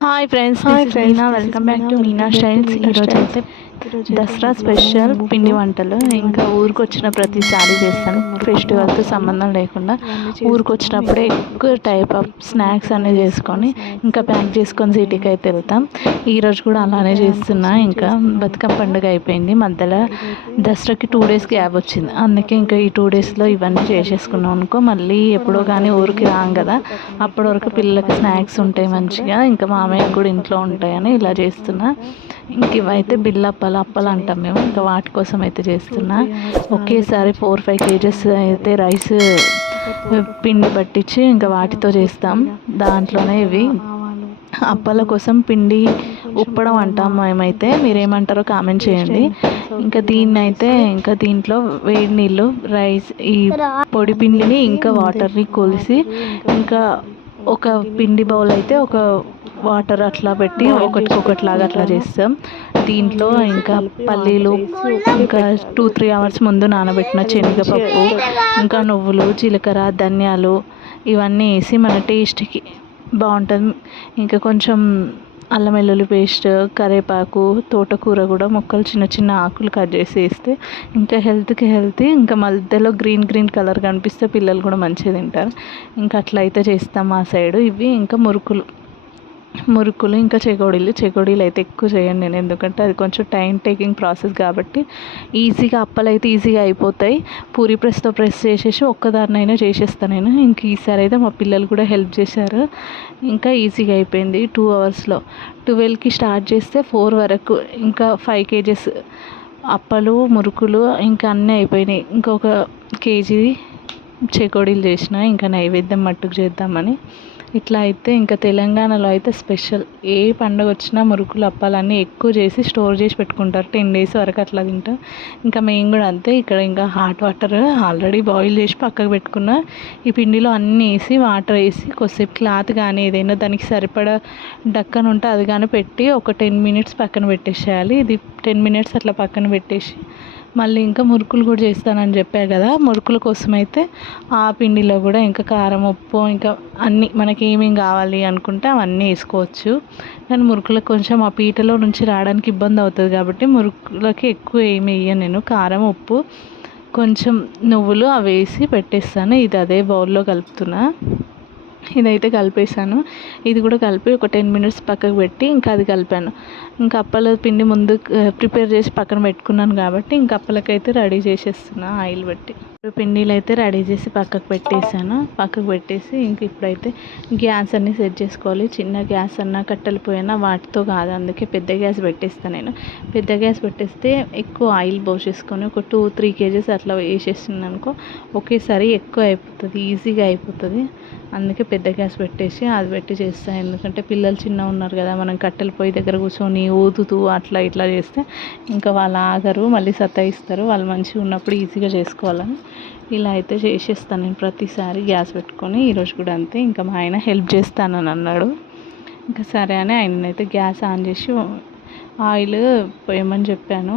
Hi friends hi this friends Meena welcome back to Meena styles ఈరోజు అయితే Dasara special పిండి వంటలు. ఇంకా ఊరికి వచ్చిన ప్రతిసారి చేస్తాను. ఫెస్టివల్తో సంబంధం లేకుండా ఊరికి వచ్చినప్పుడే ఎక్కువ టైప్ ఆఫ్ స్నాక్స్ అనేది చేసుకొని ఇంకా ప్యాక్ చేసుకొని సిటీకి అయితే వెళ్తాం ఈరోజు కూడా అలానే చేస్తున్నా. ఇంకా బతుకమ్మ పండుగ అయిపోయింది. మధ్యలో దసరాకి టూ డేస్ గ్యాప్ వచ్చింది. అందుకే ఇంకా ఈ టూ డేస్లో ఇవన్నీ చేసేసుకున్నాం అనుకో మళ్ళీ ఎప్పుడో కానీ ఊరికి రాం కదా. అప్పటి వరకు పిల్లలకి స్నాక్స్ ఉంటాయి మంచిగా. ఇంకా మామయ్య కూడా ఇంట్లో ఉంటాయని ఇలా చేస్తున్నా. ఇంక ఇవైతే బిల్లప్పలు అప్పలు అంటాం మేము. ఇంకా వాటి కోసం అయితే చేస్తున్నా. ఒకేసారి ఫోర్ ఫైవ్ కేజెస్ అయితే రైస్ పిండి పట్టించి ఇంకా వాటితో చేస్తాం. దాంట్లోనే ఇవి. అప్పాల కోసం పిండి ఉప్పడం అంటాం మేమైతే. మీరేమంటారో కామెంట్ చేయండి. ఇంకా దీన్ని అయితే ఇంకా దీంట్లో వేడి నీళ్ళు రైస్ ఈ పొడి పిండిని ఇంకా వాటర్ని కొలిసి ఇంకా ఒక పిండి బౌల్ అయితే ఒక వాటర్ అట్లా పెట్టి ఒకటికొకటిలాగా అట్లా చేస్తాం. దీంట్లో ఇంకా పల్లీలు ఇంకా టూ త్రీ అవర్స్ ముందు నానబెట్టిన శనగపప్పు ఇంకా నువ్వులు జీలకర్ర ధనియాలు ఇవన్నీ వేసి మన టేస్ట్కి బాగుంటుంది. ఇంకా కొంచెం అల్లం వెల్లుల్లి పేస్ట్ కరివేపాకు తోటకూర కూడా మొక్కలు చిన్న చిన్న ఆకులు కట్ చేసి వేస్తే ఇంకా హెల్త్కి హెల్తీ ఇంకా మధ్యలో గ్రీన్ గ్రీన్ కలర్ కనిపిస్తే పిల్లలు కూడా మంచిగా తింటారు. ఇంకా అట్లా అయితే చేస్తాం మా సైడు. ఇవి ఇంకా మురుకులు. మురుకులు ఇంకా చెకోడీలు. చెకోడీలు అయితే ఎక్కువ చేయండి నేను. ఎందుకంటే అది కొంచెం టైం టేకింగ్ ప్రాసెస్ కాబట్టి ఈజీగా అప్పలు అయితే ఈజీగా అయిపోతాయి. పూరి ప్రెస్తో ప్రెస్ చేసేసి ఒక్కదాన్నైనా చేసేస్తాను నేను. ఇంక ఈసారి అయితే మా పిల్లలు కూడా హెల్ప్ చేశారు. ఇంకా ఈజీగా అయిపోయింది టూ అవర్స్లో. ట్వెల్వ్కి స్టార్ట్ చేస్తే ఫోర్ వరకు ఇంకా ఫైవ్ కేజెస్ అప్పలు మురుకులు ఇంకా అన్నీ అయిపోయినాయి. ఇంకొక కేజీ చెకోడీలు చేసిన ఇంకా నైవేద్యం మట్టుకు చేద్దామని. ఇట్లా అయితే ఇంకా తెలంగాణలో అయితే స్పెషల్. ఏ పండుగ వచ్చినా మురుకులు అప్పాలన్నీ ఎక్కువ చేసి స్టోర్ చేసి పెట్టుకుంటారు. టెన్ డేస్ వరకు అట్లా తింటాం ఇంకా మేము కూడా అంతే. ఇక్కడ ఇంకా హాట్ వాటర్ ఆల్రెడీ బాయిల్ చేసి పక్కకు పెట్టుకున్న. ఈ పిండిలో అన్నీ వేసి వాటర్ వేసి కొద్దిసేపు క్లాత్ కానీ ఏదైనా దానికి సరిపడా డక్కన ఉంటే అది కానీ పెట్టి ఒక టెన్ మినిట్స్ పక్కన పెట్టేసేయాలి. ఇది టెన్ మినిట్స్ అట్లా పక్కన పెట్టేసి మళ్ళీ ఇంకా మురుకులు కూడా చేస్తానని చెప్పారు కదా మురుకుల కోసం అయితే ఆ పిండిలో కూడా ఇంకా కారం ఉప్పు ఇంకా అన్నీ మనకి ఏమేమి కావాలి అనుకుంటే అవన్నీ వేసుకోవచ్చు. కానీ మురుకులకు కొంచెం ఆ పీటలో నుంచి రావడానికి ఇబ్బంది అవుతుంది కాబట్టి మురుకులకి ఎక్కువ ఏమి వేయను నేను. కారం ఉప్పు కొంచెం నువ్వులు అవి వేసి పెట్టేస్తాను. ఇది అదే బౌల్లో కలుపుతున్నా. ఇదైతే కలిపేసాను ఇది కూడా కలిపి ఒక టెన్ మినిట్స్ పక్కకు పెట్టి ఇంకా అది కలిపాను. ఇంకా అప్పల పిండి ముందు ప్రిపేర్ చేసి పక్కన పెట్టుకున్నాను కాబట్టి ఇంకా అప్పలకైతే రెడీ చేసేస్తున్నా ఆయిల్ పెట్టి. పిండిలు అయితే రెడీ చేసి పక్కకు పెట్టేసాను పక్కకు పెట్టేసి ఇంక ఇప్పుడైతే గ్యాస్ అన్నీ సెట్ చేసుకోవాలి. చిన్న గ్యాస్ అన్నా కట్టెలు పోయినా వాటితో కాదు. అందుకే పెద్ద గ్యాస్ పెట్టేస్తాను నేను. పెద్ద గ్యాస్ పెట్టేస్తే ఎక్కువ ఆయిల్ పోసేసుకొని ఒక టూ త్రీ కేజీస్ అట్లా వేసేసింది అనుకో ఒకేసారి ఎక్కువ అయిపోతుంది ఈజీగా అయిపోతుంది. అందుకే పెద్ద గ్యాస్ పెట్టేసి అది పెట్టి చేస్తాను ఎందుకంటే పిల్లలు చిన్న ఉన్నారు కదా మనం కట్టెల పొయ్యి దగ్గర కూర్చొని ఊదుతూ అట్లా ఇట్లా చేస్తే ఇంకా వాళ్ళు ఆగరు మళ్ళీ సతాయిస్తారు వాళ్ళు మంచిగా ఉన్నప్పుడు ఈజీగా చేసుకోవాలని. ఇలా అయితే చేసేస్తాను నేను ప్రతిసారి గ్యాస్ పెట్టుకొని ఈరోజు కూడా అంతే. ఇంకా మా ఆయన హెల్ప్ చేస్తానని అన్నాడు. ఇంకా సరే అని ఆయననైతే గ్యాస్ ఆన్ చేసి ఆయిల్ పోయమని చెప్పాను.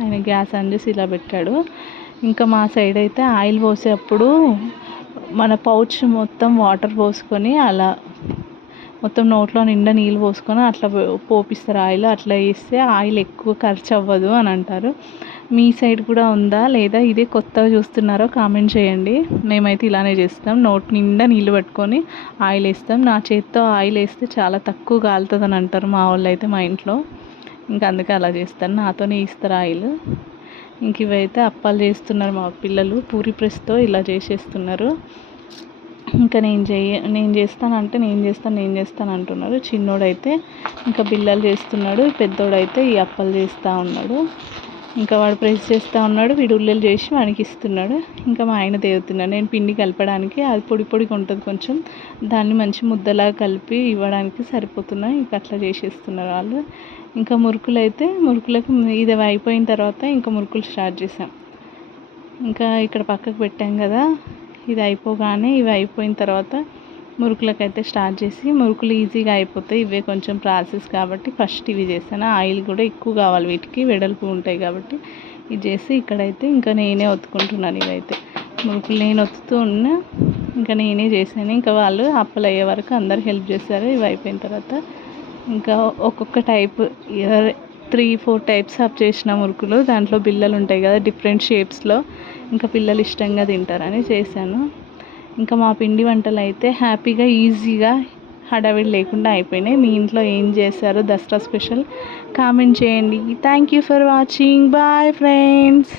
ఆయన గ్యాస్ ఆన్ చేసి ఇలా పెట్టాడు. ఇంకా మా సైడ్ అయితే ఆయిల్ పోసేటప్పుడు మన పౌచ్ మొత్తం వాటర్ పోసుకొని అలా మొత్తం నోట్లో నిండా నీళ్ళు పోసుకొని అట్లా పోపిస్తారు ఆయిల్. అట్లా వేస్తే ఆయిల్ ఎక్కువ ఖర్చు అవ్వదు అని అంటారు. మీ సైడ్ కూడా ఉందా? లేదా ఇదే కొత్తగా చూస్తున్నారో కామెంట్ చేయండి. మేమైతే ఇలానే చేస్తాం. నోట్ నిండా నీళ్ళు పట్టుకొని ఆయిల్ వేస్తాం. నా చేతితో ఆయిల్ వేస్తే చాలా తక్కువ కాలుతుంది అని అంటారు మా వాళ్ళు అయితే మా ఇంట్లో. ఇంకా అందుకే అలా చేస్తాను. నాతోనే ఇస్తారు ఆయిల్. ఇంక ఇవైతే అప్పాలు చేస్తున్నారు మా పిల్లలు. పూరి ప్రెస్తో ఇలా చేసేస్తున్నారు. ఇంకా నేను చేయ నేను చేస్తానంటే నేను చేస్తాను నేను చేస్తాను అంటున్నారు. చిన్నోడైతే ఇంకా బిల్లలు చేస్తున్నాడు. పెద్దోడైతే ఈ అప్పలు చేస్తూ ఉన్నాడు. ఇంకా వాడు ప్రెస్ చేస్తూ ఉన్నాడు వీడు ఉల్లెలు చేసి వానికి ఇస్తున్నాడు. ఇంకా మా ఆయన తేవుతున్నాడు నేను పిండి కలపడానికి అది పొడి పొడిగా ఉంటుంది కొంచెం. దాన్ని మంచి ముద్దలాగా కలిపి ఇవ్వడానికి సరిపోతున్నాయి ఇంకా అట్లా చేసేస్తున్నారు వాళ్ళు. ఇంకా మురుకులు అయితే మురుకులకు ఇది అయిపోయిన తర్వాత ఇంకా మురుకులు స్టార్ట్ చేసాం ఇంకా ఇక్కడ పక్కకు పెట్టాం కదా ఇది అయిపోగానే ఇవి అయిపోయిన తర్వాత మురుకులకైతే స్టార్ట్ చేసి మురుకులు ఈజీగా అయిపోతాయి. ఇవే కొంచెం ప్రాసెస్ కాబట్టి ఫస్ట్ ఇవి చేస్తాను. ఆయిల్ కూడా ఎక్కువ కావాలి వీటికి. వెడల్పు ఉంటాయి కాబట్టి ఇది చేసి ఇక్కడైతే ఇంకా నేనే ఒత్తుకుంటున్నాను ఇవైతే. మురుకులు నేను ఒత్తుతూ ఉన్నా ఇంకా నేనే చేశాను. ఇంకా వాళ్ళు అప్పలు అయ్యే వరకు అందరు హెల్ప్ చేశారు. ఇవి అయిపోయిన తర్వాత ఇంకా ఒక్కొక్క type three four types of చేసిన మురుకులు. దాంట్లో బిల్లలు ఉంటాయి కదా డిఫరెంట్ షేప్స్లో. ఇంకా పిల్లలు ఇష్టంగా తింటారని చేశాను. ఇంకా మా పిండి వంటలు అయితే హ్యాపీగా ఈజీగా హడావిడి లేకుండా అయిపోయినాయి. మీ ఇంట్లో ఏం చేశారో దసరా స్పెషల్ కామెంట్ చేయండి. Thank you for watching bye friends